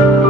thank you